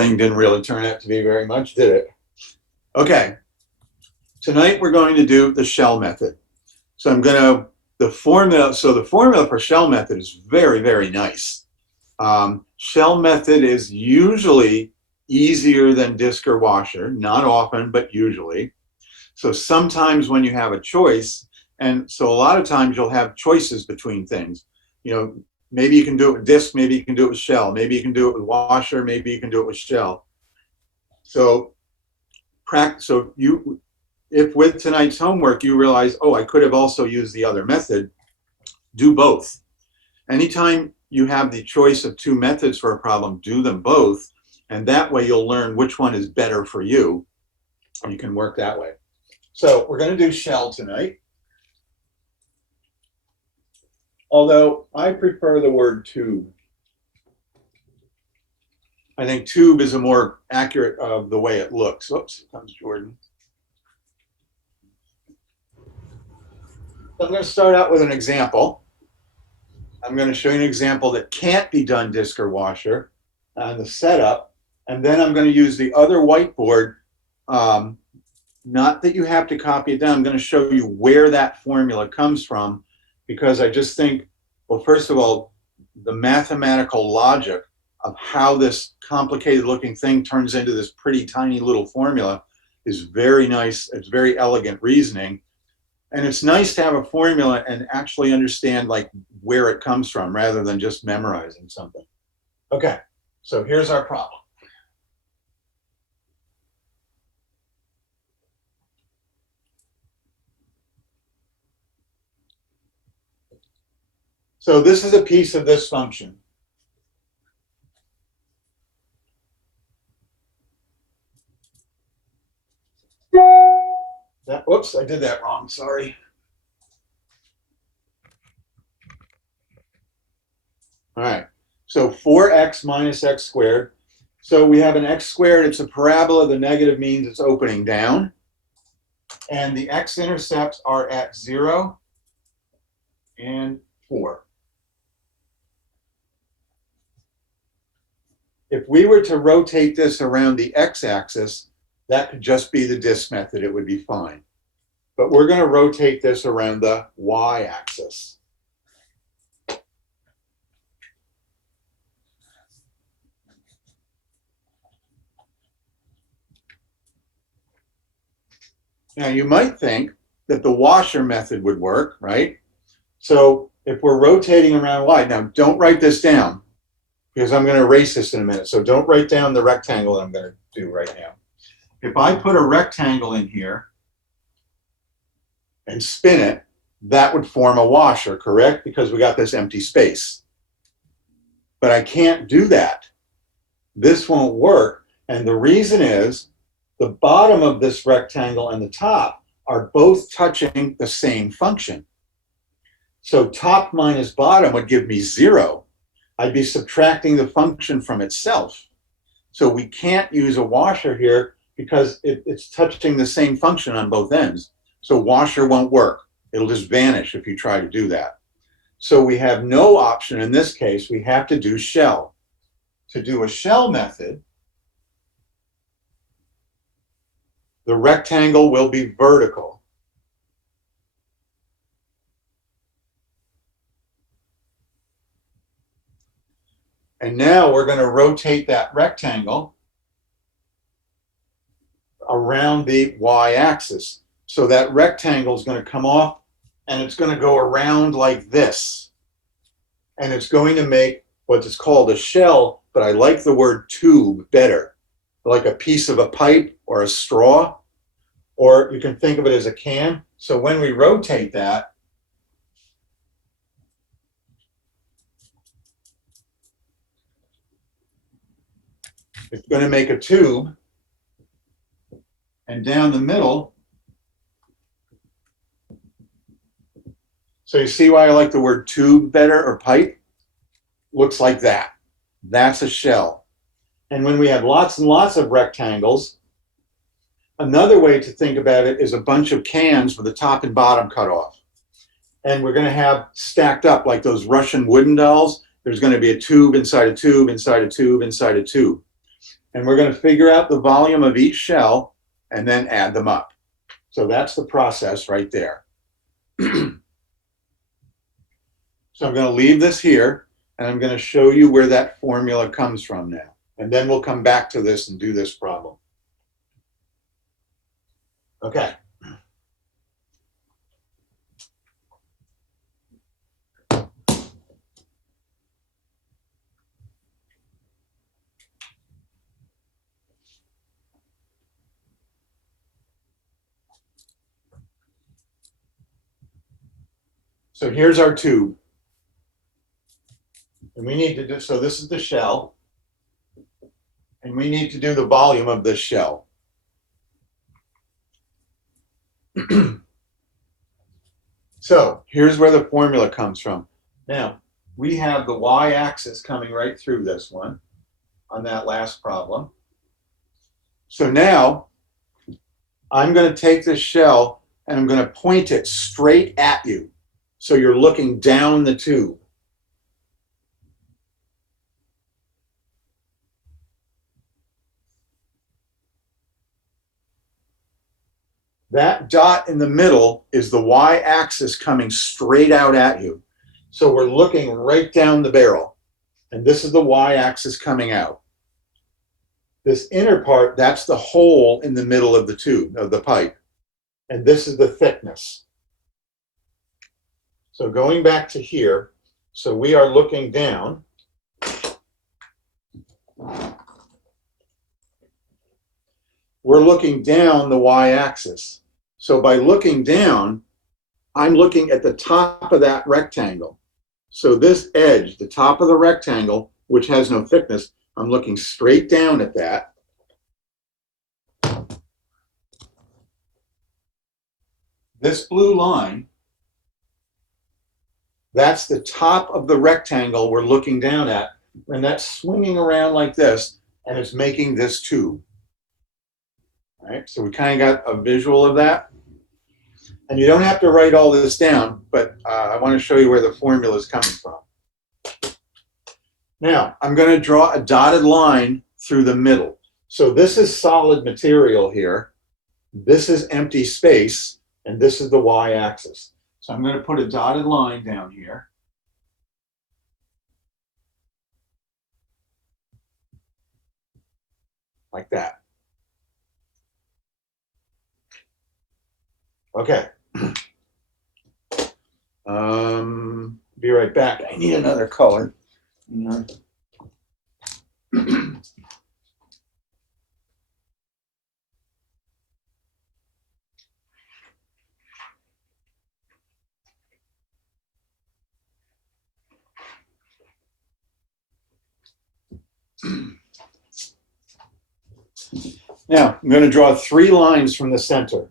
thing didn't really turn out to be very much, did it? Okay, tonight we're going to do the shell method. So the formula for shell method is very, very nice. Shell method is usually easier than disk or washer, not often, but usually. So sometimes when you have a choice, and so a lot of times you'll have choices between things. You know, maybe you can do it with disk, maybe you can do it with shell, maybe you can do it with washer, maybe you can do it with shell. So if with tonight's homework you realize, oh, I could have also used the other method, do both. Anytime you have the choice of two methods for a problem, do them both, and that way you'll learn which one is better for you, and you can work that way. So we're going to do shell tonight, although I prefer the word tube. I think tube is a more accurate of the way it looks. Oops, here comes Jordan. I'm going to start out with an example. I'm going to show you an example that can't be done disk or washer on the setup, and then I'm going to use the other whiteboard. Not that you have to copy it down. I'm going to show you where that formula comes from, because I just think, well, first of all, the mathematical logic of how this complicated looking thing turns into this pretty tiny little formula is very nice. It's very elegant reasoning. And it's nice to have a formula and actually understand like where it comes from rather than just memorizing something. Okay, so here's our problem. So this is a piece of this function. Whoops, I did that wrong, sorry. All right, so 4x minus x squared. So we have an x squared, it's a parabola. The negative means it's opening down. And the x-intercepts are at 0 and 4. If we were to rotate this around the x-axis, that could just be the disk method. It would be fine. But we're going to rotate this around the y-axis. Now, you might think that the washer method would work, right? So if we're rotating around y, now don't write this down because I'm going to erase this in a minute. So don't write down the rectangle that I'm going to do right now. If I put a rectangle in here and spin it, that would form a washer, correct? Because we got this empty space. But I can't do that. This won't work. And the reason is the bottom of this rectangle and the top are both touching the same function. So top minus bottom would give me 0. I'd be subtracting the function from itself. So we can't use a washer here because it's touching the same function on both ends. So washer won't work. It'll just vanish if you try to do that. So we have no option in this case. We have to do shell. To do a shell method, the rectangle will be vertical. And now we're going to rotate that rectangle around the y-axis. So that rectangle is going to come off and it's going to go around like this. And it's going to make what is called a shell, but I like the word tube better, like a piece of a pipe or a straw, or you can think of it as a can. So when we rotate that, it's going to make a tube, and down the middle, so you see why I like the word tube better, or pipe? Looks like that. That's a shell. And when we have lots and lots of rectangles, another way to think about it is a bunch of cans with the top and bottom cut off. And we're going to have stacked up like those Russian wooden dolls. There's going to be a tube inside a tube, inside a tube, inside a tube. And we're going to figure out the volume of each shell and then add them up. So that's the process right there. So I'm going to leave this here, and I'm going to show you where that formula comes from now. And then we'll come back to this and do this problem. Okay. So here's our tube. And we need to do, so this is the shell. And we need to do the volume of this shell. So here's where the formula comes from. Now, we have the y-axis coming right through this one on that last problem. So now, I'm going to take this shell and I'm going to point it straight at you. So you're looking down the tube. That dot in the middle is the y-axis coming straight out at you. So we're looking right down the barrel. And this is the y-axis coming out. This inner part, that's the hole in the middle of the tube, of the pipe. And this is the thickness. So going back to here, so we are looking down. We're looking down the y-axis. So by looking down, I'm looking at the top of that rectangle. So this edge, the top of the rectangle, which has no thickness, I'm looking straight down at that. This blue line, that's the top of the rectangle we're looking down at, and that's swinging around like this, and it's making this tube. All right, so we kind of got a visual of that. And you don't have to write all this down, but I want to show you where the formula is coming from. Now, I'm going to draw a dotted line through the middle. So this is solid material here. This is empty space, and this is the y-axis. So I'm going to put a dotted line down here. Like that. Okay. Be right back. I need another color. Now, I'm going to draw 3 lines from the center.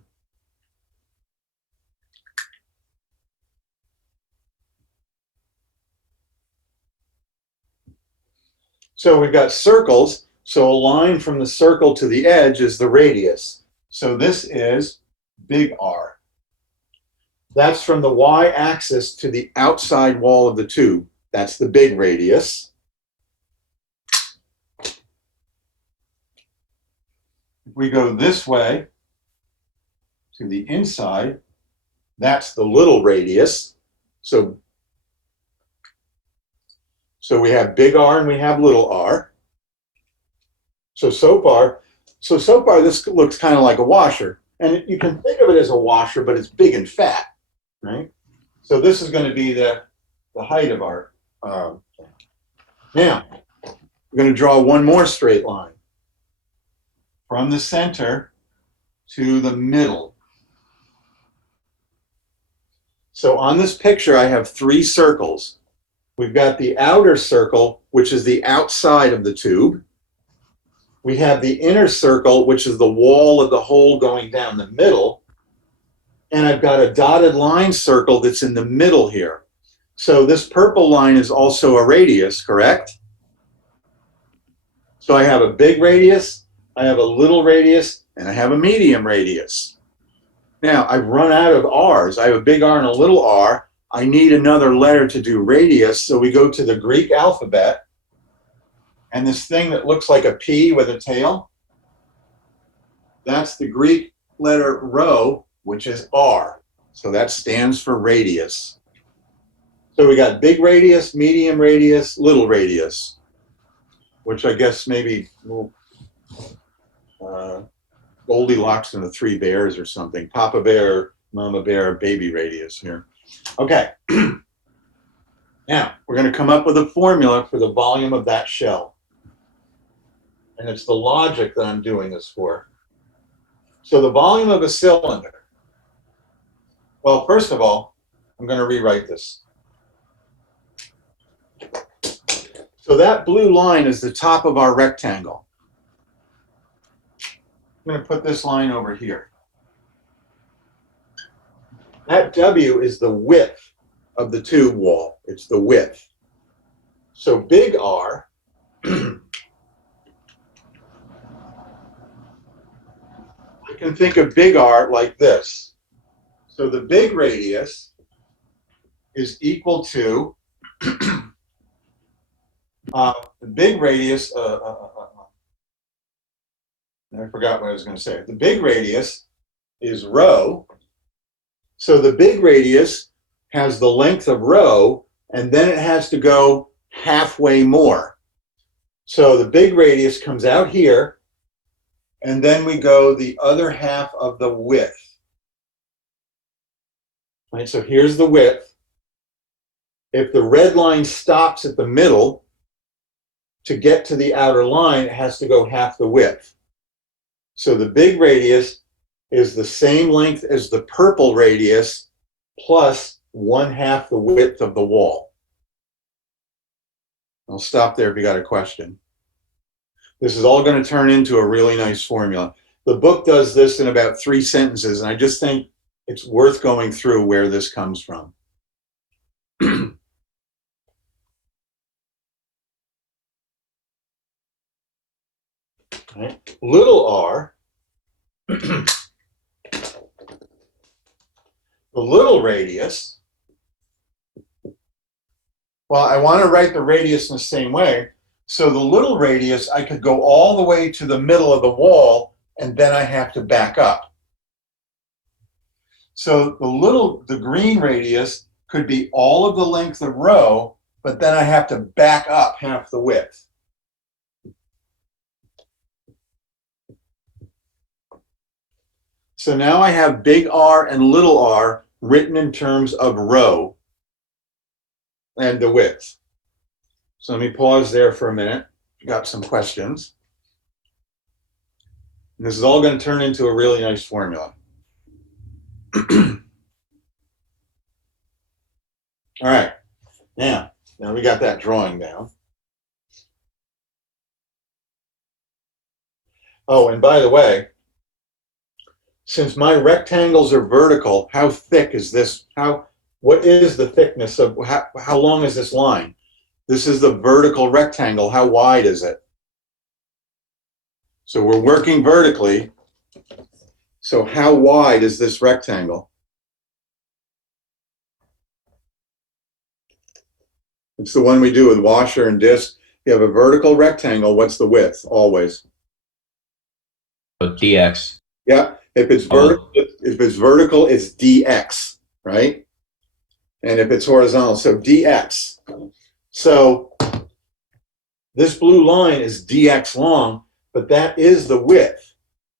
So we've got circles. So a line from the circle to the edge is the radius. So this is big R. That's from the y-axis to the outside wall of the tube. That's the big radius. If we go this way to the inside, that's the little radius. So we have big R and we have little r. So far this looks kind of like a washer. And you can think of it as a washer, but it's big and fat, right? So this is going to be the height of our now, we're going to draw one more straight line from the center to the middle. So on this picture, I have 3 circles. We've got the outer circle, which is the outside of the tube. We have the inner circle, which is the wall of the hole going down the middle. And I've got a dotted line circle that's in the middle here. So this purple line is also a radius, correct? So I have a big radius, I have a little radius, and I have a medium radius. Now, I've run out of R's. I have a big R and a little r. I need another letter to do radius, so we go to the Greek alphabet. And this thing that looks like a P with a tail, that's the Greek letter rho, which is R. So that stands for radius. So we got big radius, medium radius, little radius, which I guess maybe Goldilocks and the Three Bears or something. Papa Bear, Mama Bear, baby radius here. Okay. Now, we're going to come up with a formula for the volume of that shell. And it's the logic that I'm doing this for. So the volume of a cylinder. Well, first of all, I'm going to rewrite this. So that blue line is the top of our rectangle. I'm going to put this line over here. That W is the width of the tube wall. It's the width. So big R I can think of big R like this. So the big radius is equal to the big radius. I forgot what I was going to say. The big radius is rho. So the big radius has the length of rho, and then it has to go halfway more. So the big radius comes out here, and then we go the other half of the width. Right, so here's the width. If the red line stops at the middle, to get to the outer line, it has to go half the width. So the big radius is the same length as the purple radius plus 1/2 the width of the wall. I'll stop there if you got a question. This is all going to turn into a really nice formula. The book does this in about 3 sentences, and I just think it's worth going through where this comes from. Right. Little r, the little radius, well, I want to write the radius in the same way. So the little radius, I could go all the way to the middle of the wall, and then I have to back up. So the green radius could be all of the length of rho, but then I have to back up half the width. So now I have big R and little r written in terms of rho and the width. So let me pause there for a minute. Got some questions. And this is all going to turn into a really nice formula. All right. Now we got that drawing down. Oh, and by the way, since my rectangles are vertical, how thick is this? What is the thickness of, how long is this line? This is the vertical rectangle. How wide is it? So we're working vertically. So how wide is this rectangle? It's the one we do with washer and disc. You have a vertical rectangle. What's the width always? dx. Yeah. If it's vertical, it's dx, right? And if it's horizontal, so dx. So this blue line is dx long, but that is the width.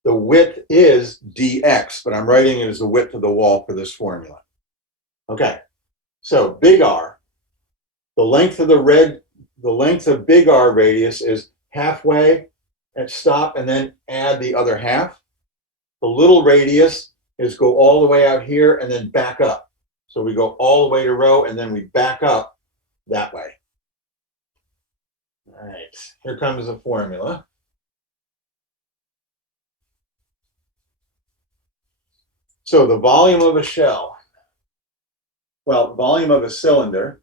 The width is dx, but I'm writing it as the width of the wall for this formula. Okay, so big R, the length of big R radius is halfway at stop and then add the other half. The little radius is go all the way out here and then back up. So we go all the way to rho and then we back up that way. All right, here comes the formula. So the volume of a shell, well, volume of a cylinder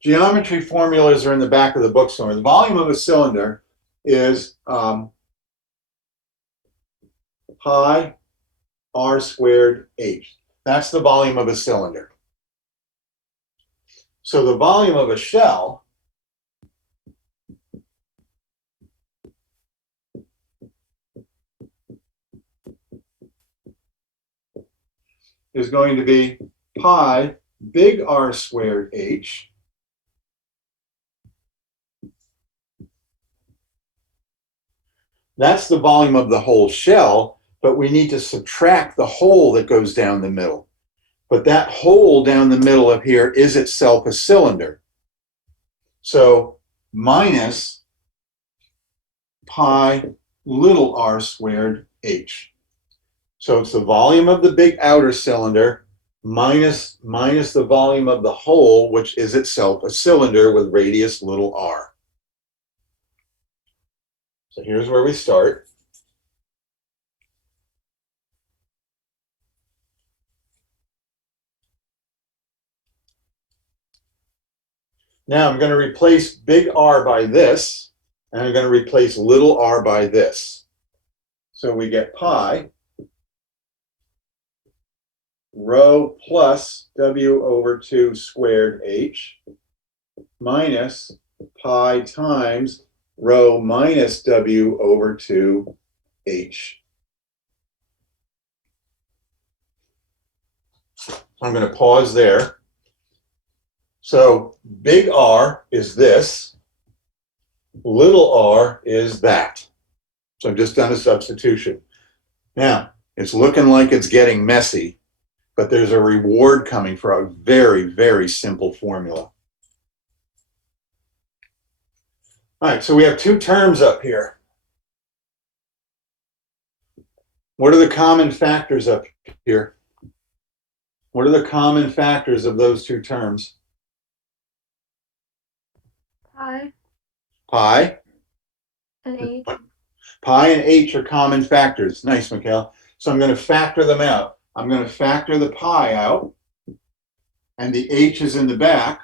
geometry formulas are in the back of the book somewhere. The volume of a cylinder is pi r squared h. That's the volume of a cylinder. So the volume of a shell is going to be pi big R squared H That's the volume of the whole shell, but we need to subtract the hole that goes down the middle. But that hole down the middle of here is itself a cylinder. So minus pi little r squared H. So it's the volume of the big outer cylinder minus the volume of the hole, which is itself a cylinder with radius little r. So here's where we start. Now I'm going to replace big R by this, and I'm going to replace little r by this. So we get pi rho plus W over 2 squared H minus pi times rho minus W over 2 H. I'm going to pause there. So big R is this, little r is that. So I've just done a substitution. Now, it's looking like it's getting messy, but there's a reward coming for a very, very simple formula. All right, so we have two terms up here. What are the common factors up here? What are the common factors of those two terms? Pi Pi. and H. Pi and H are common factors. Nice, Mikhail. So I'm going to factor them out. I'm going to factor the pi out, and the H is in the back.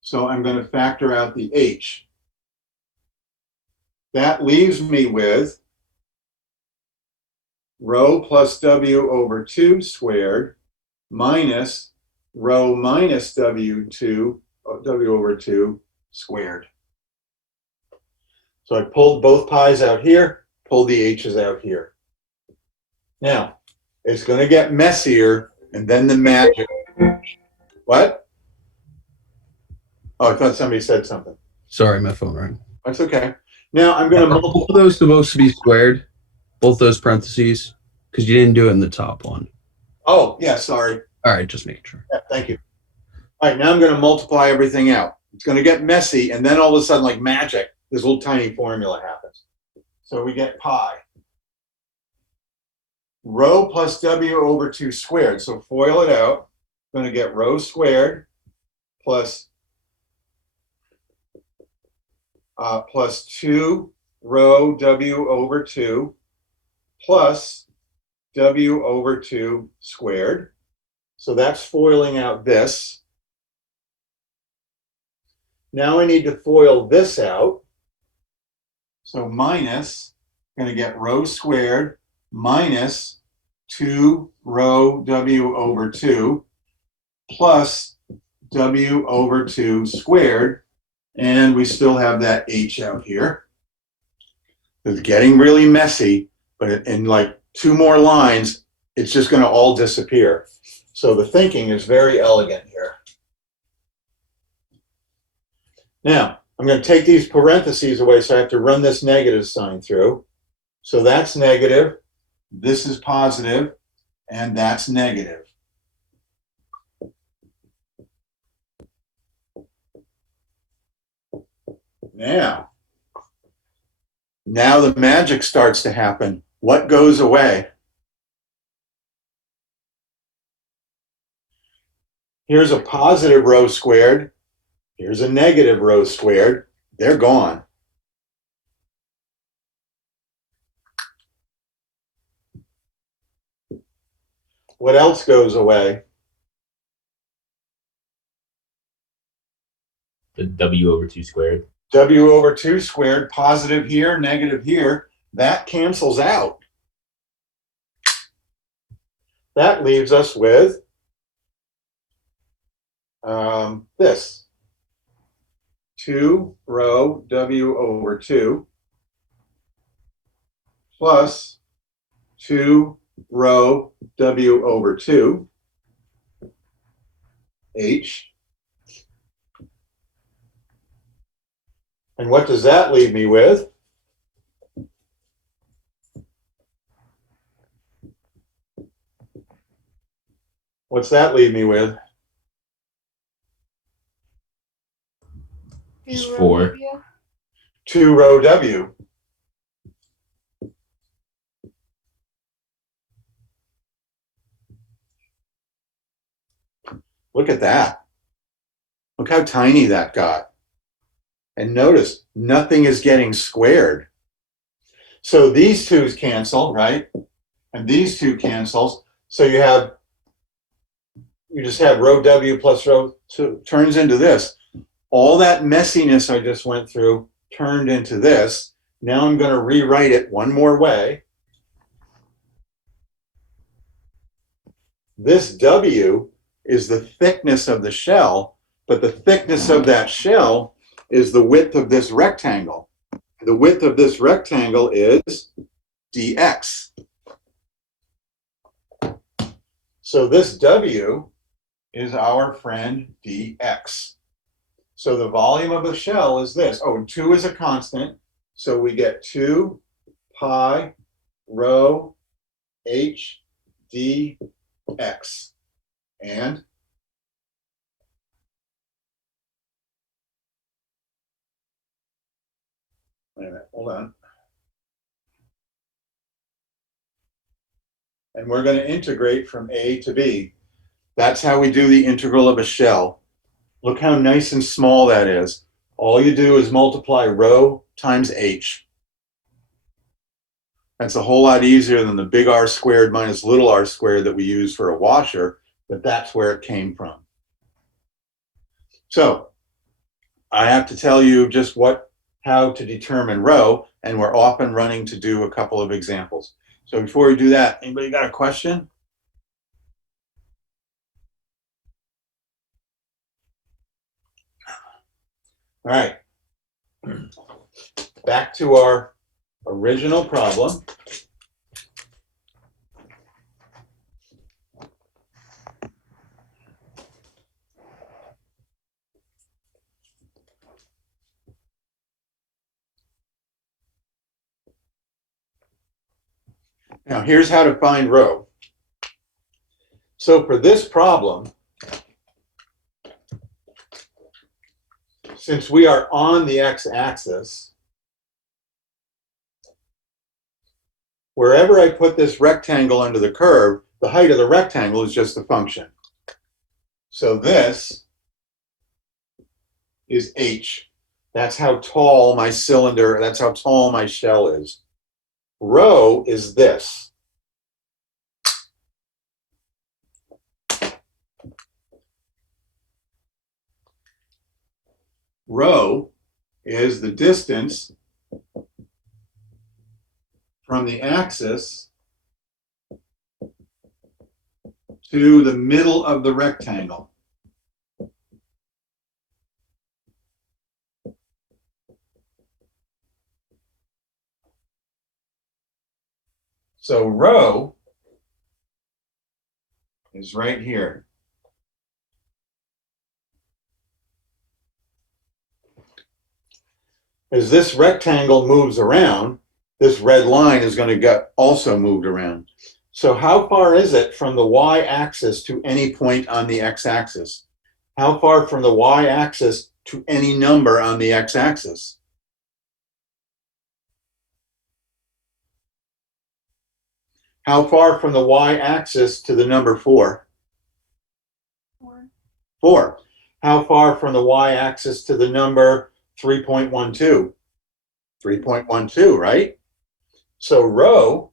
So I'm going to factor out the H. That leaves me with rho plus W over 2 squared minus rho minus W over 2 squared. So I pulled both pi's out here, pulled the H's out here. Now, it's going to get messier, and then the magic. What? Oh, I thought somebody said something. Sorry, my phone rang. That's okay. Now I'm going to Are both of those supposed to be squared? Both those parentheses? Because you didn't do it in the top one. Oh, yeah, sorry. All right, just making sure. Yeah, thank you. All right, now I'm going to multiply everything out. It's going to get messy, and then all of a sudden, like magic, this little tiny formula happens. So we get pi. Rho plus W over 2 squared. So FOIL it out. I'm going to get rho squared plus 2 rho W over 2 plus W over 2 squared. So that's foiling out this. Now I need to FOIL this out. So minus, I'm going to get rho squared minus 2 rho W over 2 plus W over 2 squared. And we still have that H out here. It's getting really messy, but in like 2 more lines, it's just going to all disappear. So the thinking is very elegant here. Now, I'm going to take these parentheses away, so I have to run this negative sign through. So that's negative, this is positive, and that's negative. Now the magic starts to happen. What goes away? Here's a positive rho squared. Here's a negative rho squared. They're gone. What else goes away? The W over 2 squared. W over 2 squared, positive here, negative here, that cancels out. that leaves us with this 2 rho W over 2 plus 2 rho W over 2 H. And what does that leave me with? What's that leave me with? Just Two 4. W. 2 rho W. Look at that. Look how tiny that got. And notice, nothing is getting squared. So these twos cancel, right? And these two cancels. So you just have rho W plus rho 2 turns into this. All that messiness I just went through turned into this. Now I'm going to rewrite it one more way. This W is the thickness of the shell, but the thickness of that shell is the width of this rectangle. The width of this rectangle is dx. So this W is our friend dx. So the volume of the shell is this. Oh, 2 is a constant. So we get 2 pi rho h dx. And wait a minute, hold on. And we're going to integrate from A to B. That's how we do the integral of a shell. Look how nice and small that is. All you do is multiply rho times h. That's a whole lot easier than the big R squared minus little r squared that we use for a washer, but that's where it came from. So I have to tell you just how to determine rho, and we're off and running to do a couple of examples. So before we do that, anybody got a question? All right. Back to our original problem. Now here's how to find rho. So for this problem, since we are on the x-axis, wherever I put this rectangle under the curve, the height of the rectangle is just the function. So this is h. That's how tall my cylinder, that's how tall my shell is. Rho is this. Rho is the distance from the axis to the middle of the rectangle. So rho is right here. As this rectangle moves around, this red line is going to get also moved around. So how far is it from the y-axis to any point on the x-axis? How far from the y-axis to any number on the x-axis? How far from the y-axis to the number 4? 4. 4. How far from the y-axis to the number 3.12? 3.12, right? So rho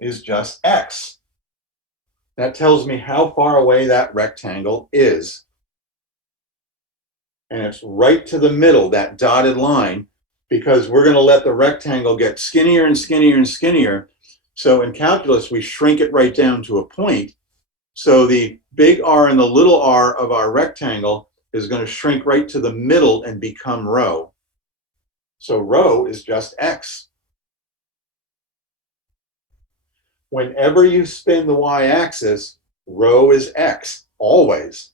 is just x. That tells me how far away that rectangle is. And it's right to the middle, that dotted line, because we're going to let the rectangle get skinnier and skinnier and skinnier So in calculus, we shrink it right down to a point. So the big R and the little r of our rectangle is going to shrink right to the middle and become rho. So rho is just x. Whenever you spin the y-axis, rho is x, always.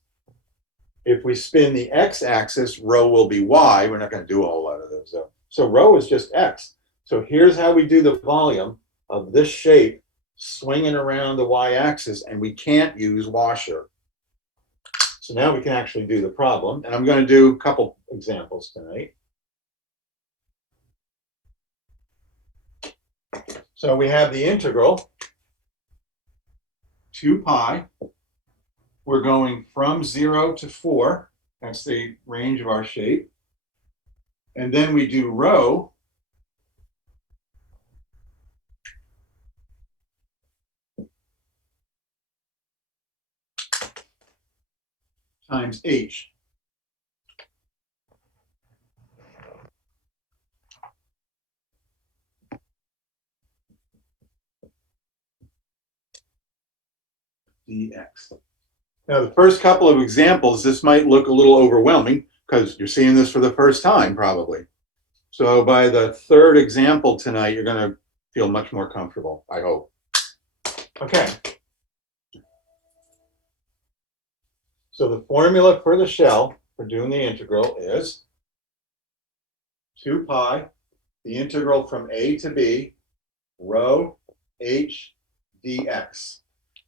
If we spin the x-axis, rho will be y. We're not going to do a whole lot of those, though. So rho is just x. So here's how we do the volume of this shape swinging around the y-axis, and we can't use washer. So now we can actually do the problem, and I'm going to do a couple examples tonight. So we have the integral, 2 pi. We're going from 0 to 4. That's the range of our shape. And then we do rho times h. dx. Now, the first couple of examples, this might look a little overwhelming because you're seeing this for the first time, probably. So by the third example tonight, you're going to feel much more comfortable, I hope. Okay. So the formula for the shell for doing the integral is 2 pi, the integral from a to b, rho h dx.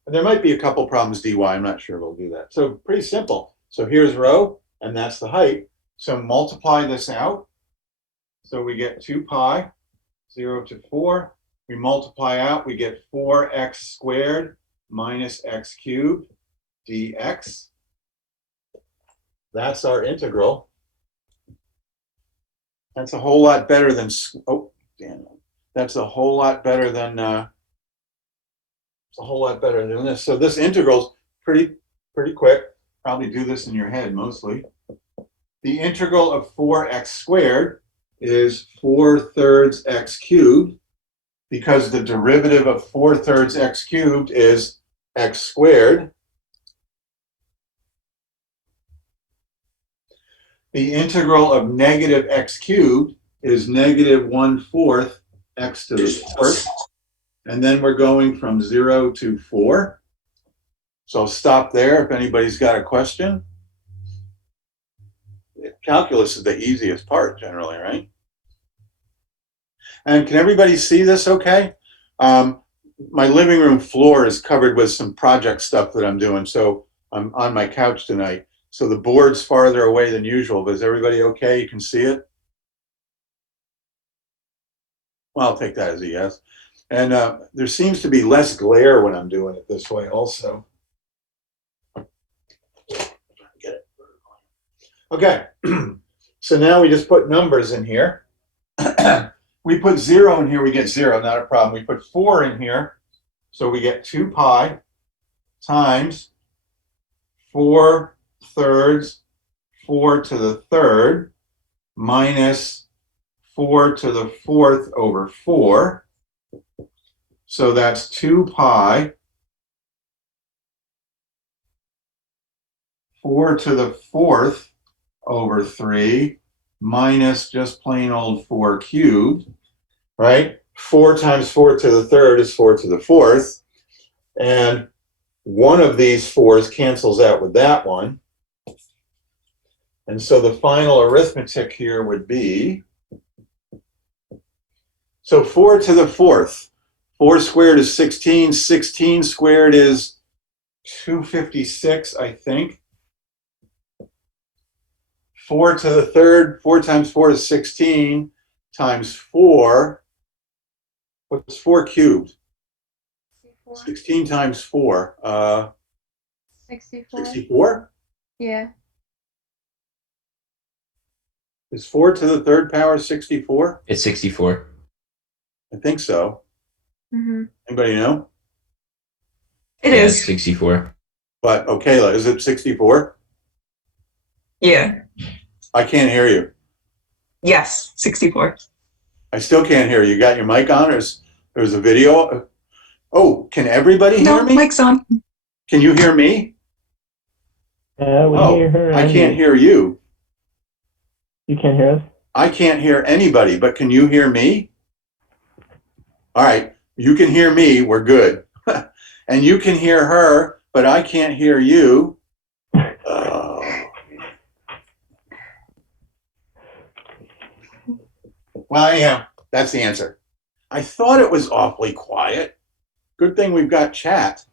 And there might be a couple problems dy, I'm not sure we'll do that. So pretty simple. So here's rho, and that's the height. So multiply this out. So we get 2 pi, 0 to 4. We multiply out, we get 4x squared minus x cubed dx. That's our integral. That's a whole lot better than, oh, damn. That's a whole lot better than, it's a whole lot better than this. So this integral's pretty quick. Probably do this in your head mostly. The integral of 4x squared is 4/3 x cubed, because the derivative of 4/3 x cubed is x squared. The integral of negative x cubed is negative 1/4 x to the 4th. And then we're going from 0 to 4. So I'll stop there if anybody's got a question. Calculus is the easiest part generally, right? And can everybody see this okay? My living room floor is covered with some project stuff that I'm doing. So I'm on my couch tonight. So the board's farther away than usual, but is everybody okay? You can see it? Well, I'll take that as a yes. And there seems to be less glare when I'm doing it this way also. Get it. Okay, so now we just put numbers in here. We put 0 in here, we get 0, not a problem. We put 4 in here, so we get 2 pi times 4/3, 4 to the 3rd, minus 4 to the 4th over 4. So that's 2 pi 4 to the 4th over 3 minus just plain old 4 cubed, right? 4 times 4 to the 3rd is 4 to the 4th. And one of these 4's cancels out with that one. And so the final arithmetic here would be, so 4 to the 4th. 4 squared is 16. 16 squared is 256, I think. 4 to the 3rd, 4 times 4 is 16, times 4. What's 4 cubed? 16 times 4. 64. 64? Yeah. Is 4 to the 3rd power 64? It's 64. I think so. Mm-hmm. Anybody know? It Yeah, is. it's 64. But, oh, Kayla, is it 64? Yeah. I can't hear you. Yes. 64. I still can't hear you. You got your mic on, or there's a video? Oh, can everybody hear No, me? mic's on. Can you hear me? We Oh, hear her. I and can't hear you. You can't hear us? I can't hear anybody, but can you hear me? All right, you can hear me, we're good. And you can hear her, but I can't hear you. Oh. Well, anyhow, that's the answer. I thought it was awfully quiet. Good thing we've got chat.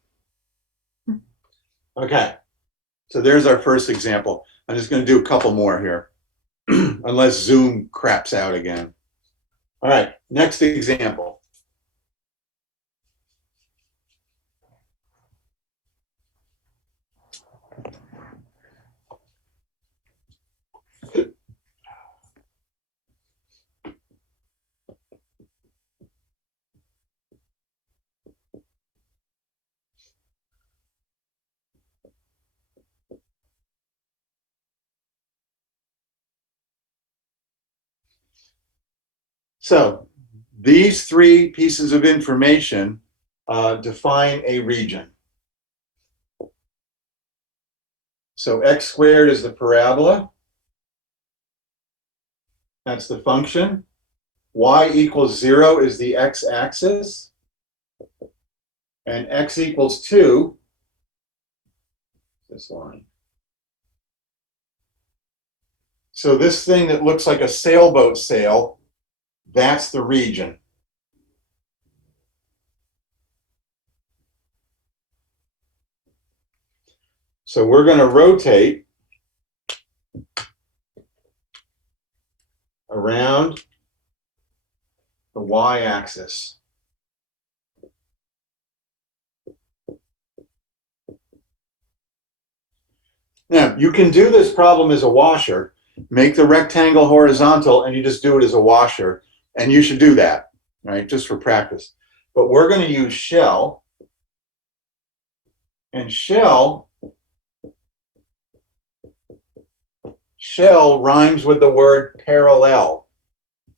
Okay, so there's our first example. I'm just going to do a couple more here, unless Zoom craps out again. All right, next example. So these three pieces of information define a region. So x squared is the parabola. That's the function. Y equals 0 is the x-axis. And x equals 2, this line. So this thing that looks like a sailboat sail, that's the region. So we're going to rotate around the y-axis. Now, you can do this problem as a washer. Make the rectangle horizontal, and you just do it as a washer. And you should do that, right, just for practice. But we're going to use shell. And shell rhymes with the word parallel.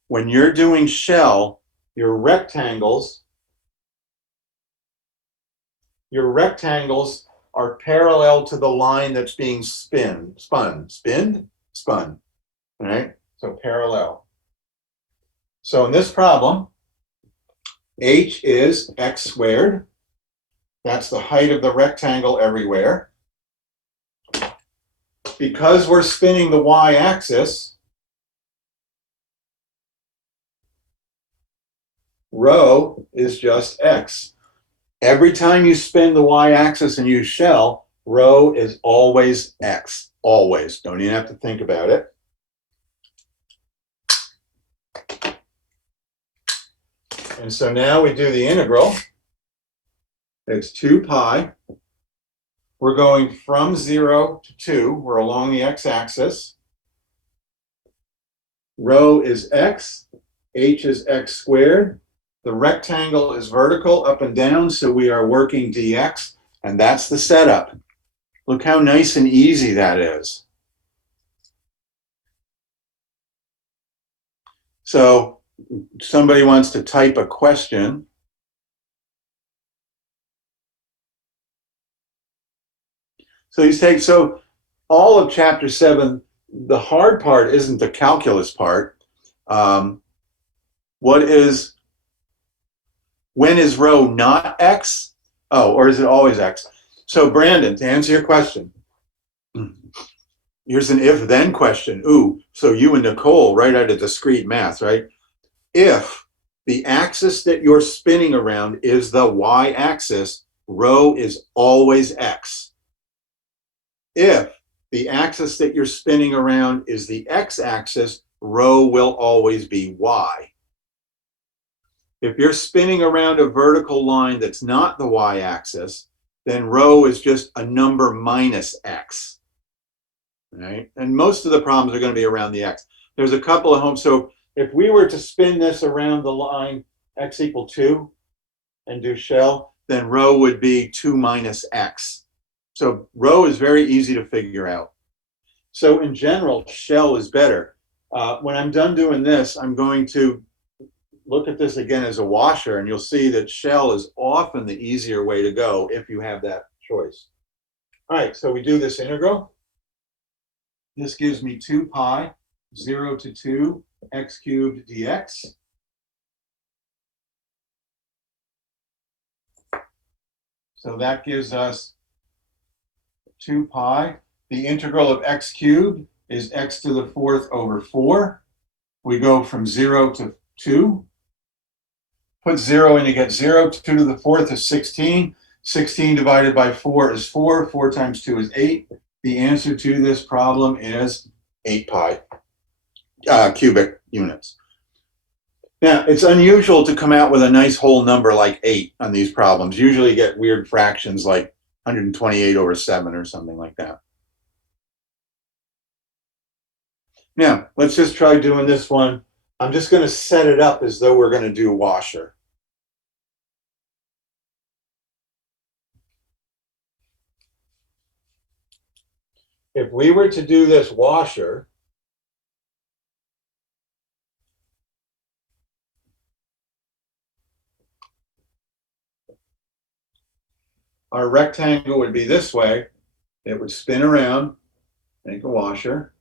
When you're doing shell, your rectangles are parallel to the line that's being spun, all right? So parallel. So in this problem, h is x squared. That's the height of the rectangle everywhere. Because we're spinning the y-axis, rho is just x. Every time you spin the y-axis and use shell, rho is always x. Always. Don't even have to think about it. And so now we do the integral. It's 2 pi. We're going from 0 to 2. We're along the x-axis. Rho is x. H is x squared. The rectangle is vertical up and down, so we are working dx, and that's the setup. Look how nice and easy that is. So somebody wants to type a question. So all of chapter 7, the hard part isn't the calculus part. When is rho not x? Oh, or is it always x? So Brandon, to answer your question, here's an if-then question. Ooh, so you and Nicole right out of discrete math, right? If the axis that you're spinning around is the y-axis, rho is always x. If the axis that you're spinning around is the x-axis, rho will always be y. If you're spinning around a vertical line that's not the y-axis, then rho is just a number minus x, right? And most of the problems are going to be around the x. There's a couple of homes. So if we were to spin this around the line x equal 2 and do shell, then rho would be 2 minus x. So rho is very easy to figure out. So in general, shell is better. When I'm done doing this, I'm going to look at this again as a washer, and you'll see that shell is often the easier way to go if you have that choice. All right, so we do this integral. This gives me 2 pi 0 to 2 x cubed dx. So that gives us 2 pi. The integral of x cubed is x to the 4th over 4. We go from 0 to 2. Put 0 in, you get 0. 2 to the 4th is 16. 16 divided by 4 is 4. 4 times 2 is 8. The answer to this problem is 8 pi cubic units. Now, it's unusual to come out with a nice whole number like 8 on these problems. Usually you get weird fractions like 128 over 7 or something like that. Now, let's just try doing this one. I'm just going to set it up as though we're going to do washer. If we were to do this washer, our rectangle would be this way. It would spin around, make a washer.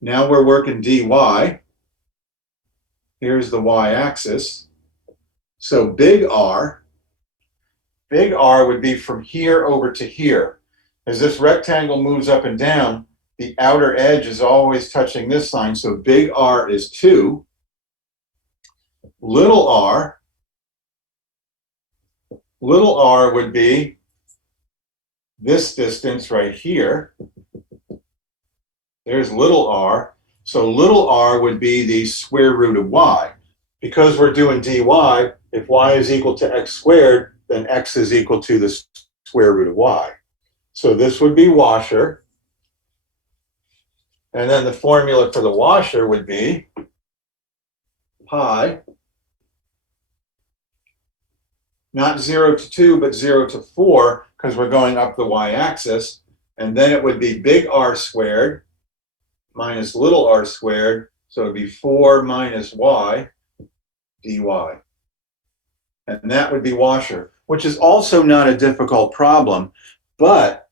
Now we're working dy. Here's the y-axis. So big R would be from here over to here. As this rectangle moves up and down, the outer edge is always touching this line. So big R is 2. Little r would be this distance right here. There's little r. So little r would be the square root of y. Because we're doing dy, if y is equal to x squared, then x is equal to the square root of y. So this would be washer. And then the formula for the washer would be pi, not 0 to 2, but 0 to 4, because we're going up the y-axis. And then it would be big R squared minus little r squared. So it would be 4 minus y dy. And that would be washer, which is also not a difficult problem, but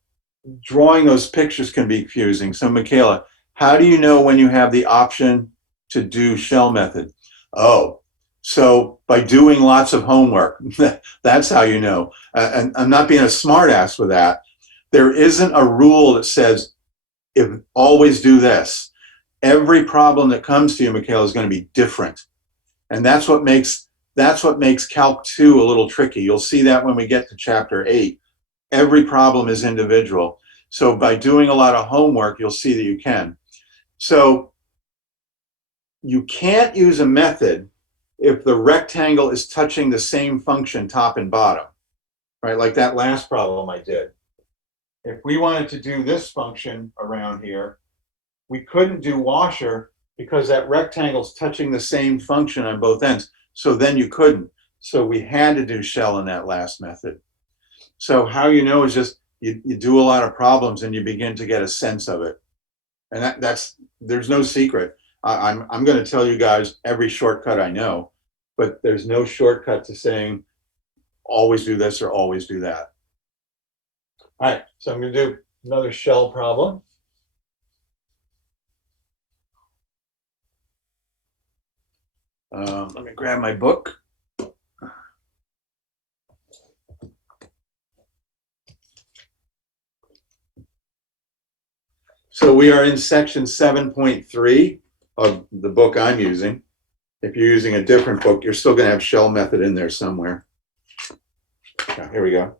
drawing those pictures can be confusing. So Michaela, how do you know when you have the option to do shell method? Oh, so by doing lots of homework, that's how you know. And I'm not being a smartass with that. There isn't a rule that says, if always do this. Every problem that comes to you, Michaela, is going to be different. And that's what makes Calc 2 a little tricky. You'll see that when we get to chapter 8. Every problem is individual. So by doing a lot of homework, you'll see that you can. So you can't use a method if the rectangle is touching the same function top and bottom, right? Like that last problem I did. If we wanted to do this function around here, we couldn't do washer because that rectangle is touching the same function on both ends. So then you couldn't. So we had to do shell in that last method. So how you know is just you do a lot of problems and you begin to get a sense of it. And there's no secret. I'm going to tell you guys every shortcut I know, but there's no shortcut to saying always do this or always do that. All right, so I'm going to do another shell problem. Let me grab my book. So we are in section 7.3 of the book I'm using. If you're using a different book, you're still going to have shell method in there somewhere. Okay, here we go.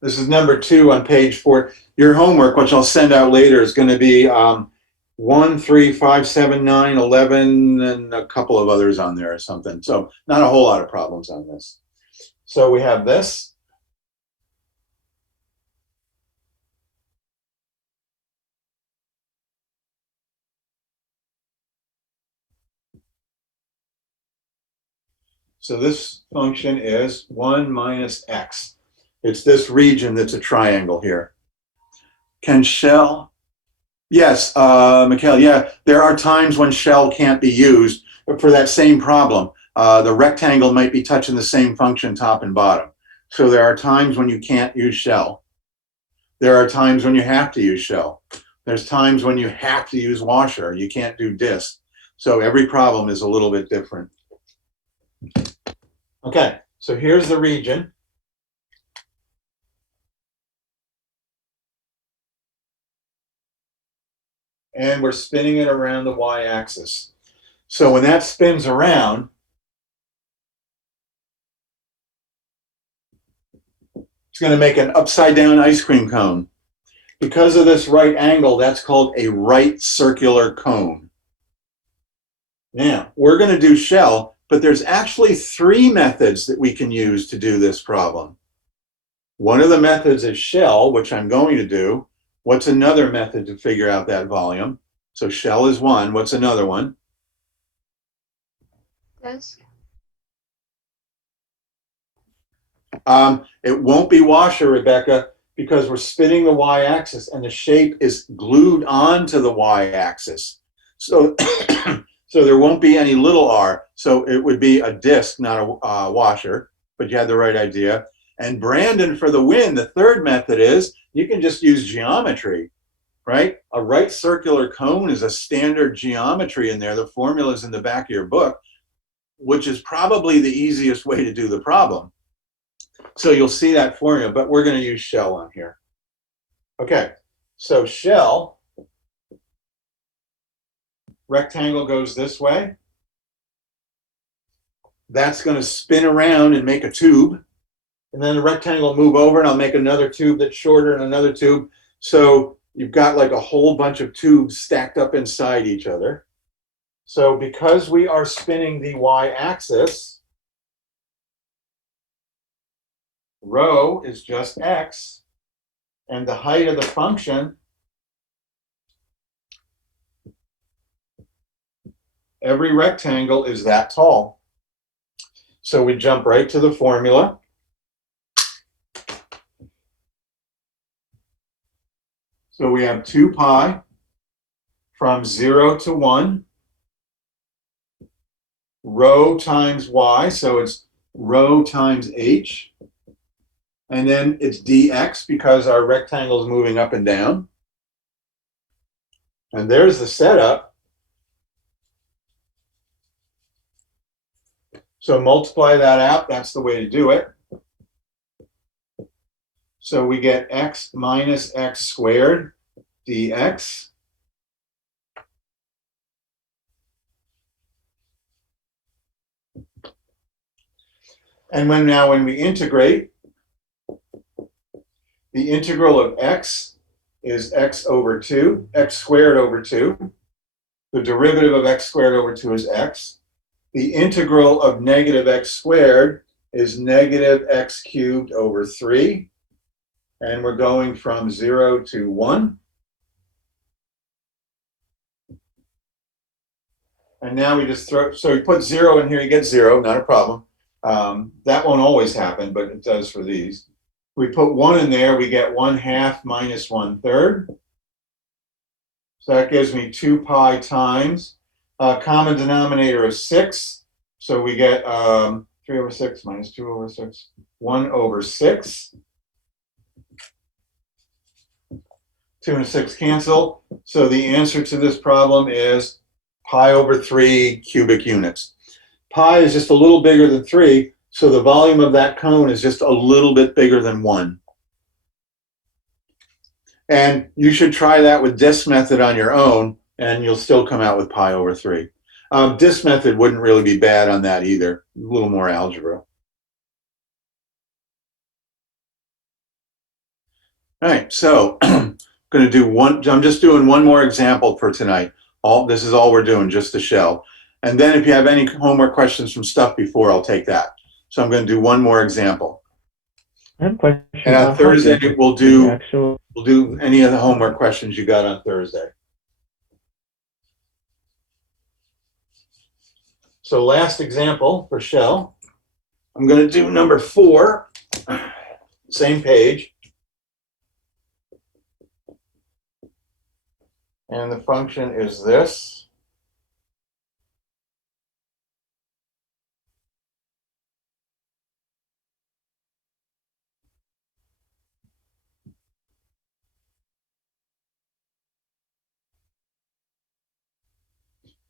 This is number 2 on page 4. Your homework, which I'll send out later, is going to be 1, 3, 5, 7, 9, 11, and a couple of others on there or something. So not a whole lot of problems on this. So we have this. So this function is 1 minus x. It's this region that's a triangle here. Can shell? Yes, Mikhail, yeah, there are times when shell can't be used for that same problem. The rectangle might be touching the same function top and bottom. So there are times when you can't use shell. There are times when you have to use shell. There's times when you have to use washer. You can't do disk. So every problem is a little bit different. Okay, so here's the region. And we're spinning it around the y-axis. So when that spins around, it's going to make an upside down ice cream cone. Because of this right angle, that's called a right circular cone. Now, we're going to do shell, but there's actually 3 methods that we can use to do this problem. One of the methods is shell, which I'm going to do. What's another method to figure out that volume? So shell is one. What's another one? Disk. It won't be washer, Rebecca, because we're spinning the y-axis and the shape is glued onto the y-axis. So, so there won't be any little r. So it would be a disk, not a washer, but you had the right idea. And Brandon, for the win, the third method is you can just use geometry, right? A right circular cone is a standard geometry in there. The formula is in the back of your book, which is probably the easiest way to do the problem. So you'll see that formula, but we're going to use shell on here. Okay, so shell, rectangle goes this way. That's going to spin around and make a tube. And then the rectangle will move over and I'll make another tube that's shorter and another tube. So you've got like a whole bunch of tubes stacked up inside each other. So because we are spinning the y-axis, rho is just x, and the height of the function, every rectangle is that tall. So we jump right to the formula. So we have 2 pi from 0 to 1, rho times y, so it's rho times h. And then it's dx because our rectangle is moving up and down. And there's the setup. So multiply that out. That's the way to do it. So we get x minus x squared dx. And when we integrate, the integral of x is x over 2, x squared over 2. The derivative of x squared over 2 is x. The integral of negative x squared is negative x cubed over 3. And we're going from 0 to 1. And now we just throw, so you put 0 in here, you get 0, not a problem. That won't always happen, but it does for these. We put 1 in there, we get 1/2 minus 1/3. So that gives me 2 pi times common denominator of 6. So we get 3 over 6 minus 2 over 6, 1 over 6. 2 and 6 cancel. So the answer to this problem is pi over 3 cubic units. Pi is just a little bigger than 3. So the volume of that cone is just a little bit bigger than 1. And you should try that with disk method on your own, and you'll still come out with pi over 3. Disk method wouldn't really be bad on that either. A little more algebra. All right, so I'm just doing one more example for tonight. This is all we're doing, just the shell. And then if you have any homework questions from stuff before, I'll take that. So I'm going to do one more example. I have a question. And on Thursday, we'll do actual. any of the homework questions you got on Thursday. So last example for shell. I'm going to do number 4, same page. And the function is this.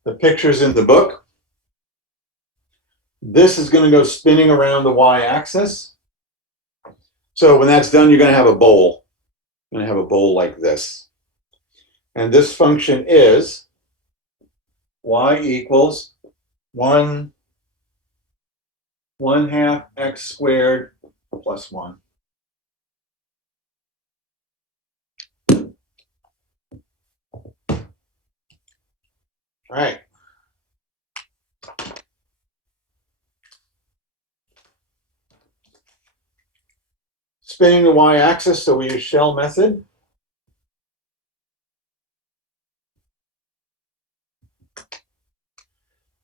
The picture's in the book. This is going to go spinning around the y-axis. So when that's done, you're going to have a bowl. You're going to have a bowl like this. And this function is y equals 1/2 x squared plus 1. All right. Spinning the y-axis, so we use shell method.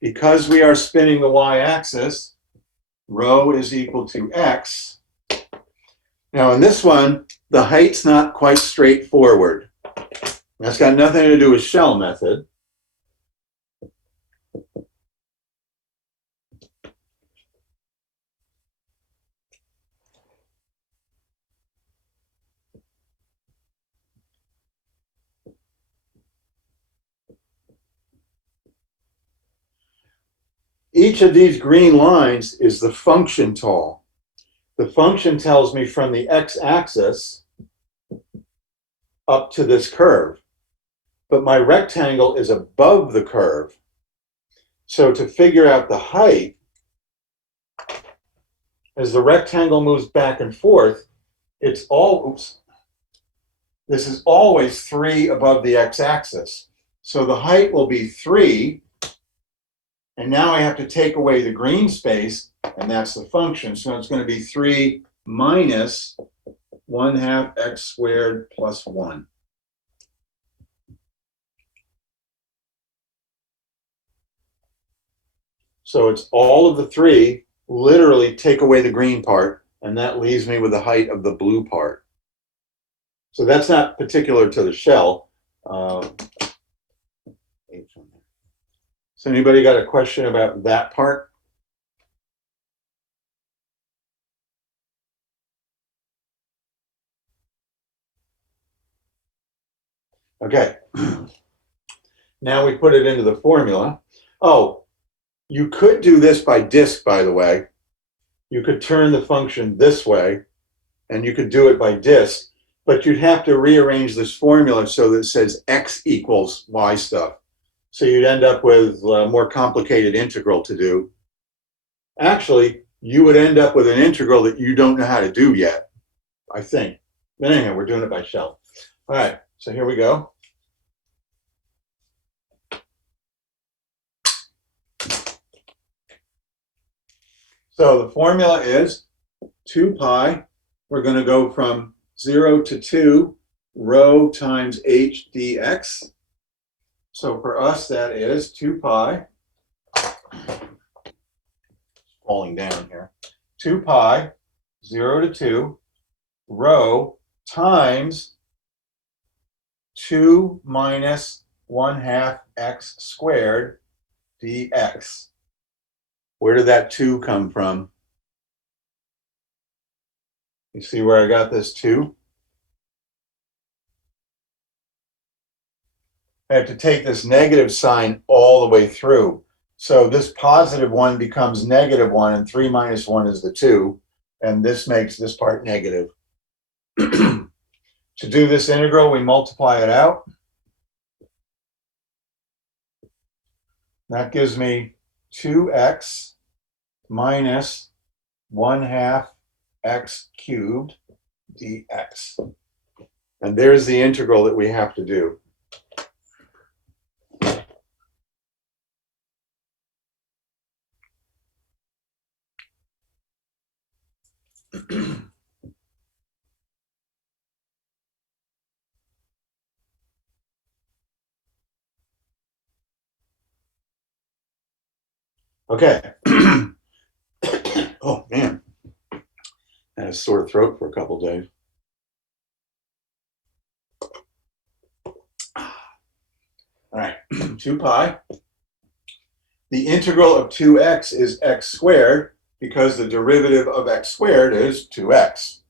Because we are spinning the y-axis, rho is equal to x. Now in this one, the height's not quite straightforward. That's got nothing to do with shell method. Each of these green lines is the function tall. The function tells me from the x-axis up to this curve. But my rectangle is above the curve. So to figure out the height, as the rectangle moves back and forth, it's all, oops, this is always 3 above the x-axis. So the height will be 3. And now I have to take away the green space, and that's the function. So it's going to be 3 minus 1/2 x squared plus 1. So it's all of the 3, literally take away the green part, and that leaves me with the height of the blue part. So that's not particular to the shell. So anybody got a question about that part? Okay. Now we put it into the formula. Oh, you could do this by disk, by the way. You could turn the function this way, and you could do it by disk, but you'd have to rearrange this formula so that it says x equals y stuff. So you'd end up with a more complicated integral to do. Actually, you would end up with an integral that you don't know how to do yet, I think. But anyhow, we're doing it by shell. All right, so here we go. So the formula is 2 pi. We're going to go from 0 to 2 rho times h dx. So for us, that is 2 pi. Falling down here. 2 pi, 0 to 2, rho times 2 minus 1/2 x squared dx. Where did that 2 come from? You see where I got this 2? I have to take this negative sign all the way through. So this positive 1 becomes negative 1, and 3 minus 1 is the 2, and this makes this part negative. To do this integral, we multiply it out. That gives me 2x minus 1/2 x cubed dx. And there's the integral that we have to do. Okay. Oh man, I had a sore throat for a couple days. All right, 2 pi. The integral of 2x is x squared because the derivative of x squared is 2x.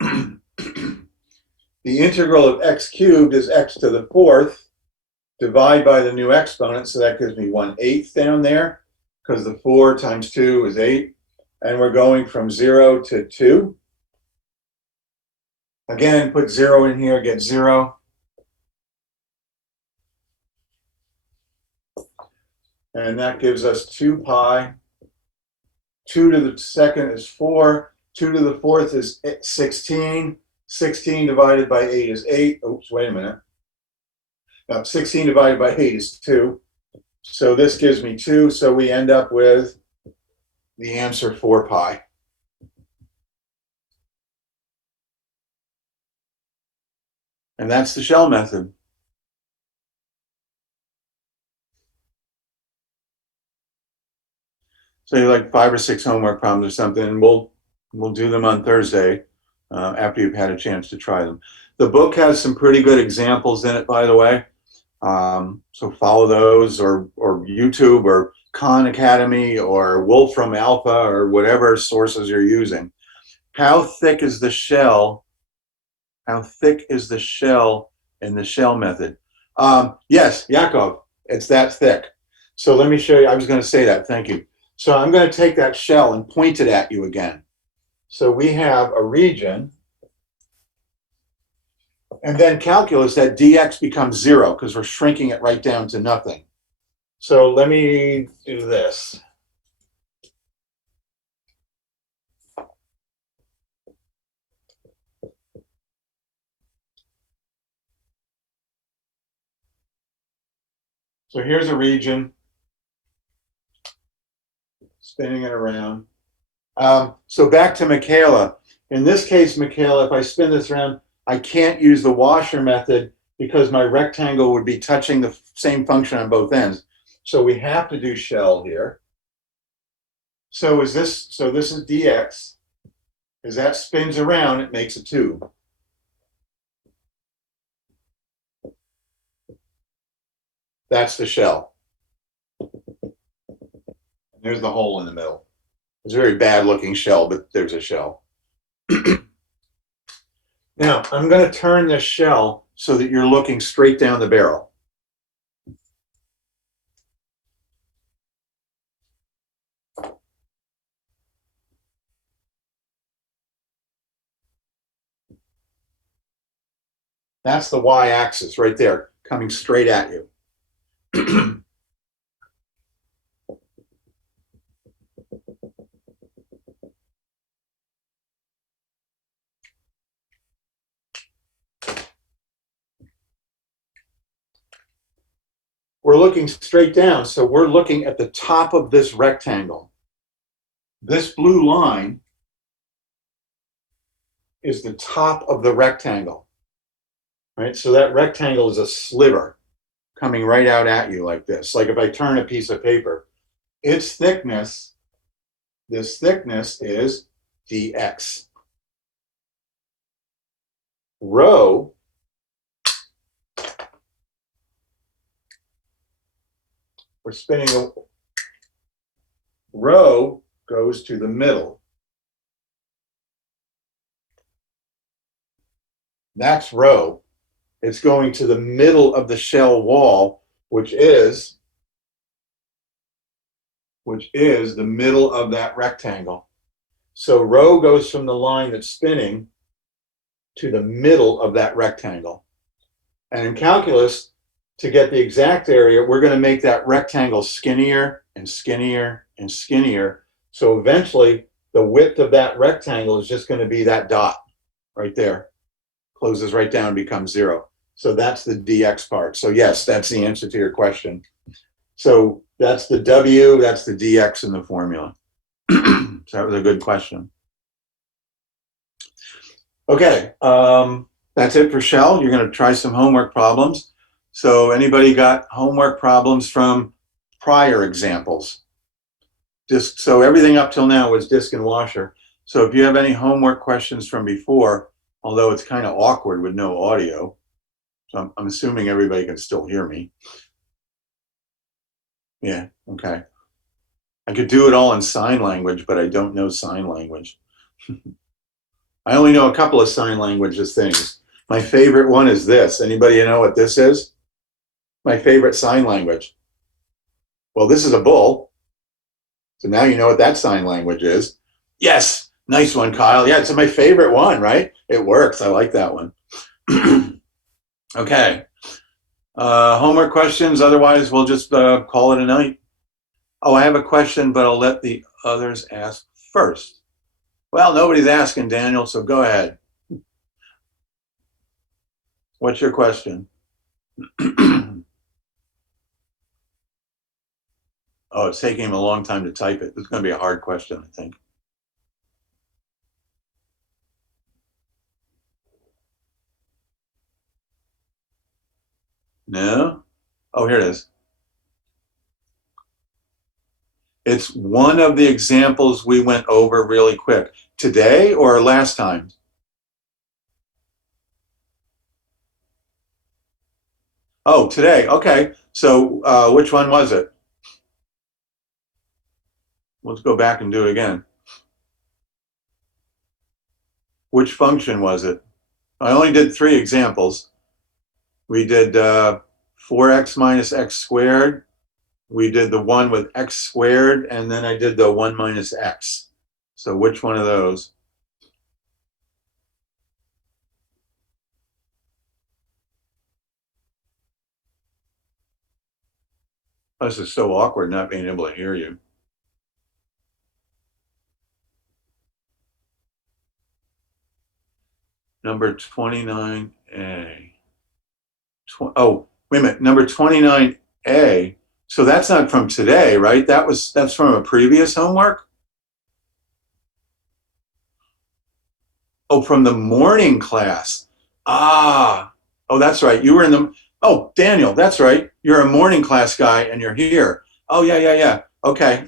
The integral of x cubed is x to the 4th. Divide by the new exponent, so that gives me 1/8 down there, because the 4 times 2 is 8. And we're going from 0 to 2. Again, put 0 in here, get 0. And that gives us 2 pi. 2 to the 2nd is 4. 2 to the 4th is 16. 16 divided by 8 is 8. Oops, wait a minute. Now, 16 divided by 8 is 2. So this gives me 2. So we end up with the answer 4 pi. And that's the shell method. So you like 5 or 6 homework problems or something, and we'll do them on Thursday after you've had a chance to try them. The book has some pretty good examples in it, by the way. So follow those, or YouTube, or Khan Academy, or Wolfram Alpha, or whatever sources you're using. How thick is the shell? How thick is the shell in the shell method? Yes, Yaakov, it's that thick. So let me show you. I was going to say that. Thank you. So I'm going to take that shell and point it at you again. So we have a region, and then calculus that dx becomes 0 because we're shrinking it right down to nothing. So let me do this. So here's a region, spinning it around. So back to Michaela. In this case, Michaela, if I spin this around, I can't use the washer method because my rectangle would be touching the same function on both ends. So we have to do shell here. So this is dx. As that spins around, it makes a tube. That's the shell. There's the hole in the middle. It's a very bad looking shell, but there's a shell. Now, I'm going to turn this shell so that you're looking straight down the barrel. That's the y-axis right there, coming straight at you. We're looking straight down, so we're looking at the top of this rectangle. This blue line is the top of the rectangle, right? So that rectangle is a sliver coming right out at you like this. Like if I turn a piece of paper, its thickness, this thickness is dx. Rho we're spinning a rho goes to the middle. That's rho. It's going to the middle of the shell wall, which is the middle of that rectangle. So rho goes from the line that's spinning to the middle of that rectangle. And in calculus, to get the exact area, we're going to make that rectangle skinnier and skinnier and skinnier. So eventually, the width of that rectangle is just going to be that dot right there. Closes right down and becomes 0. So that's the dx part. So yes, that's the answer to your question. So that's the w, that's the dx in the formula. So that was a good question. Okay, that's it for shell. You're going to try some homework problems. So anybody got homework problems from prior examples? Disk, so everything up till now was disk and washer. So if you have any homework questions from before, although it's kind of awkward with no audio, so I'm assuming everybody can still hear me. Yeah, okay. I could do it all in sign language, but I don't know sign language. I only know a couple of sign languages things. My favorite one is this. Anybody know what this is? My favorite sign language. Well, this is a bull. So now you know what that sign language is. Yes, nice one, Kyle. Yeah, it's my favorite one, right? It works. I like that one. Okay. Homework questions. Otherwise, we'll just call it a night. Oh, I have a question, but I'll let the others ask first. Well, nobody's asking, Daniel, so go ahead. What's your question? Oh, it's taking him a long time to type it. It's going to be a hard question, I think. No? Oh, here it is. It's one of the examples we went over really quick. Today or last time? Oh, today. Okay. So which one was it? Let's go back and do it again. Which function was it? I only did 3 examples. We did 4x minus x squared. We did the one with x squared, and then I did the 1 minus x. So which one of those? Oh, this is so awkward not being able to hear you. Number 29A. Oh, wait a minute. Number 29A. So that's not from today, right? That's from a previous homework? Oh, from the morning class. Ah. Oh, that's right. You were in the, oh, Daniel, that's right. You're a morning class guy and you're here. Oh, yeah. Okay.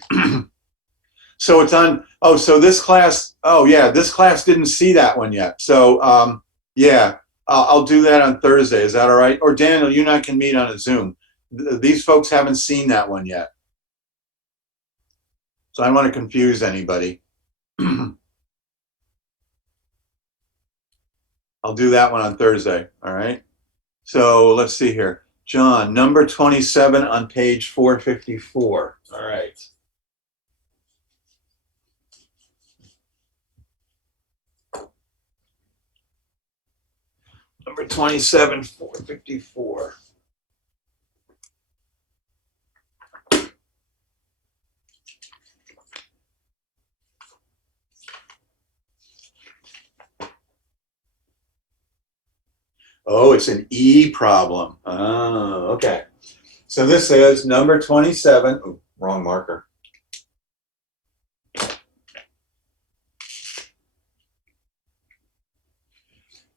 So it's on, oh, so this class, oh yeah, this class didn't see that one yet. So yeah, I'll do that on Thursday. Is that all right? Or Daniel, you and I can meet on a Zoom. These folks haven't seen that one yet. So I don't want to confuse anybody. I'll do that one on Thursday, all right? So let's see here. John, number 27 on page 454. All right. Number 27, 454. Oh, it's an E problem. Oh, okay. So this is number 27. Oh, wrong marker.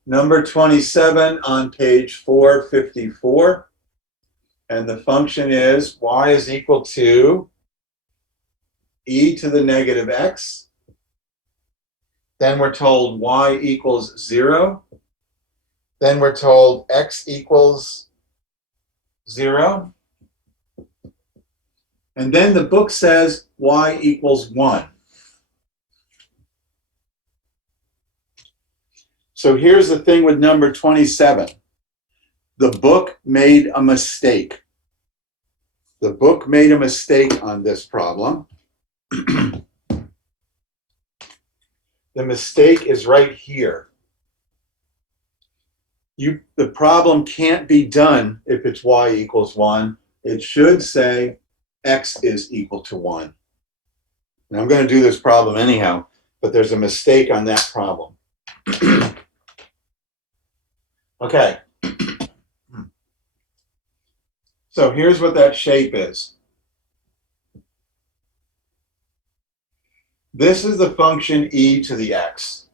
Number 27 on page 454. And the function is y is equal to e to the negative x. Then we're told y equals 0. Then we're told x equals 0. And then the book says y equals 1. So here's the thing with number 27. The book made a mistake. The book made a mistake on this problem. The mistake is right here. The problem can't be done if it's y equals 1. It should say x is equal to 1. And I'm going to do this problem anyhow, but there's a mistake on that problem. Okay. So here's what that shape is. This is the function e to the x.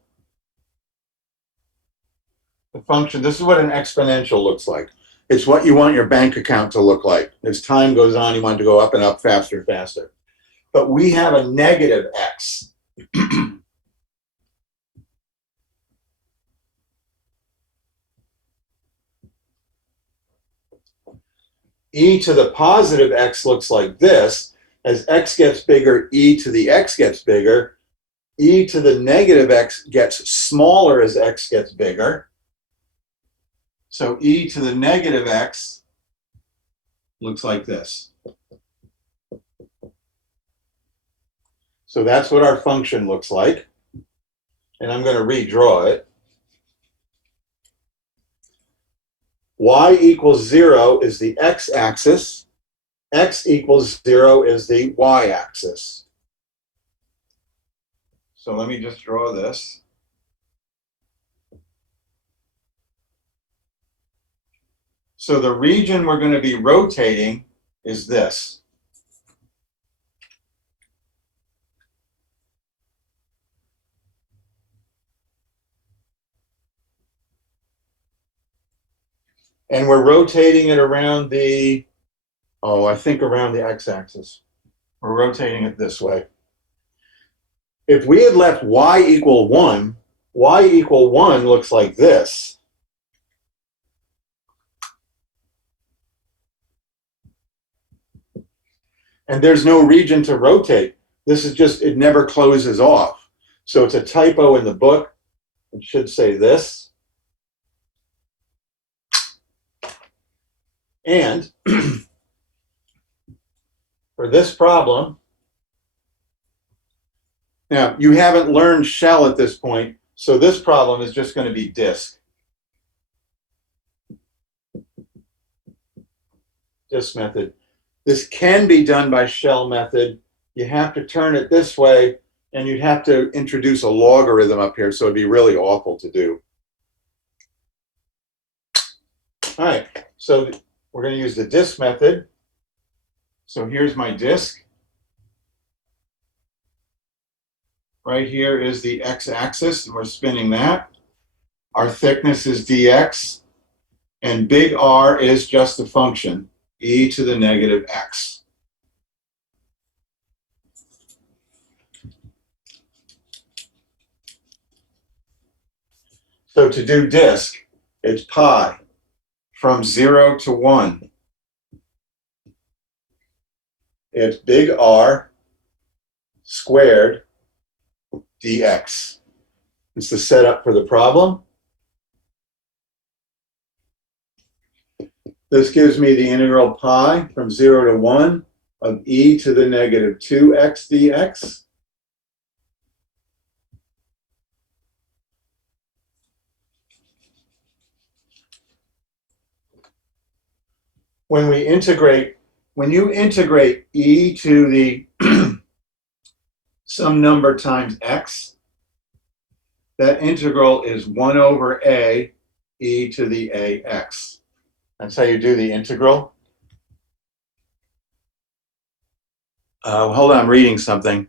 The function, this is what an exponential looks like. It's what you want your bank account to look like. As time goes on, you want it to go up and up, faster and faster. but we have a negative x. E to the positive x looks like this. As x gets bigger, e to the x gets bigger. E to the negative x gets smaller as x gets bigger. So e to the negative x looks like this. So that's what our function looks like. And I'm going to redraw it. Y equals 0 is the x-axis. X equals 0 is the y-axis. So let me just draw this. So the region we're going to be rotating is this. And we're rotating it around the, I think around the x-axis. We're rotating it this way. If we had left y equal 1, y equal 1 looks like this. And there's no region to rotate. This is just, it never closes off. So it's a typo in the book. It should say this. And for this problem, now you haven't learned shell at this point, so this problem is just going to be disk. Disk method. This can be done by shell method. You have to turn it this way, and you'd have to introduce a logarithm up here, so it'd be really awful to do. All right, so we're going to use the disk method. So here's my disk. Right here is the x-axis, and we're spinning that. Our thickness is dx, and big R is just the function, e to the negative x. So to do disk, it's pi from 0 to 1. It's big R squared dx. It's the setup for the problem. This gives me the integral pi from 0 to 1 of e to the negative 2x dx. When you integrate e to the some number times x, that integral is 1 over a e to the ax. That's how you do the integral. Hold on, I'm reading something.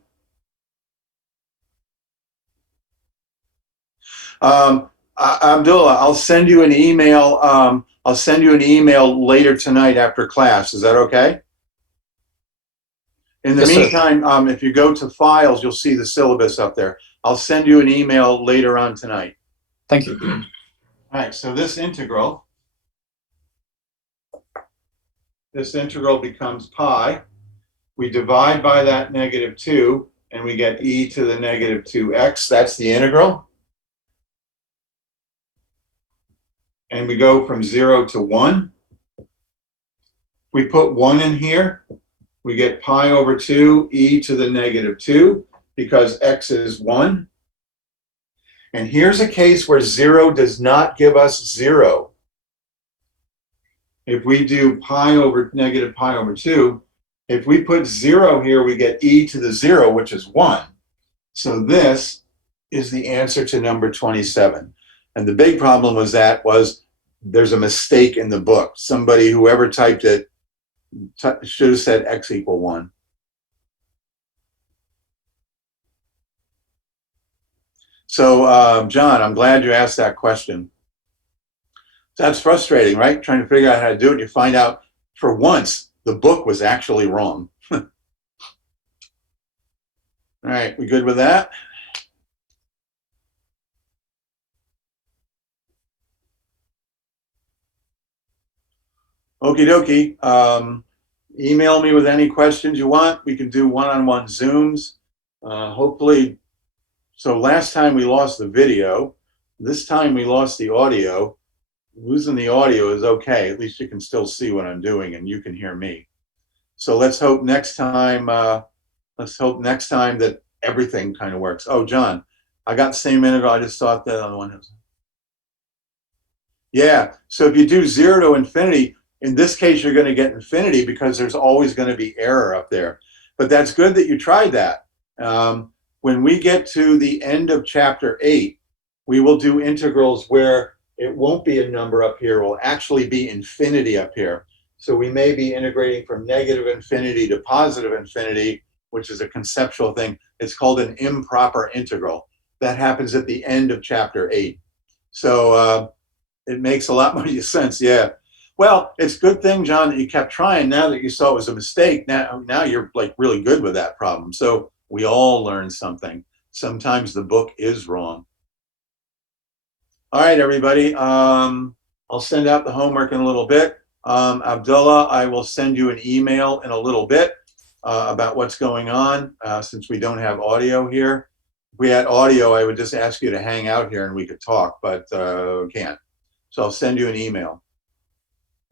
Abdullah, I'll send you an email. I'll send you an email later tonight after class. Is that okay? In the Yes, sir. meantime, if you go to files, you'll see the syllabus up there. I'll send you an email later on tonight. Thank you. All right, so this integral becomes pi. We divide by that negative 2, and we get e to the negative 2x. That's the integral. And we go from 0 to 1. We put 1 in here. We get pi over 2 e to the negative 2 because x is 1. And here's a case where 0 does not give us 0. If we do pi over negative pi over 2, if we put 0 here, we get e to the 0, which is 1. So this is the answer to number 27. And the big problem was there's a mistake in the book. Somebody, whoever typed it, should have said x equal 1. So, John, I'm glad you asked that question. That's frustrating, right? Trying to figure out how to do it. You find out, for once, the book was actually wrong. All right, we good with that? Okie dokie. Email me with any questions you want. We can do one-on-one Zooms. Hopefully, so last time we lost the video. This time we lost the audio. Losing the audio is okay. At least you can still see what I'm doing and you can hear me. So let's hope next time that everything kind of works. Oh, John, I got the same minute ago. I just thought that on the one. Yeah. So if you do 0 to infinity, in this case, you're going to get infinity because there's always going to be error up there. But that's good that you tried that. When we get to the end of chapter 8, we will do integrals where it won't be a number up here. It will actually be infinity up here. So we may be integrating from negative infinity to positive infinity, which is a conceptual thing. It's called an improper integral. That happens at the end of chapter 8. So it makes a lot more sense, yeah. Well, it's a good thing, John, that you kept trying. Now that you saw it was a mistake, now you're like really good with that problem. So we all learn something. Sometimes the book is wrong. All right, everybody. I'll send out the homework in a little bit. Abdullah, I will send you an email in a little bit about what's going on since we don't have audio here. If we had audio, I would just ask you to hang out here and we could talk, but we can't. So I'll send you an email.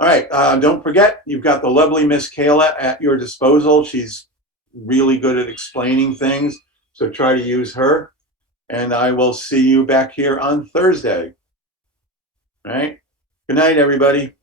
All right, don't forget, you've got the lovely Miss Kayla at your disposal. She's really good at explaining things, so try to use her. And I will see you back here on Thursday. All right, good night, everybody.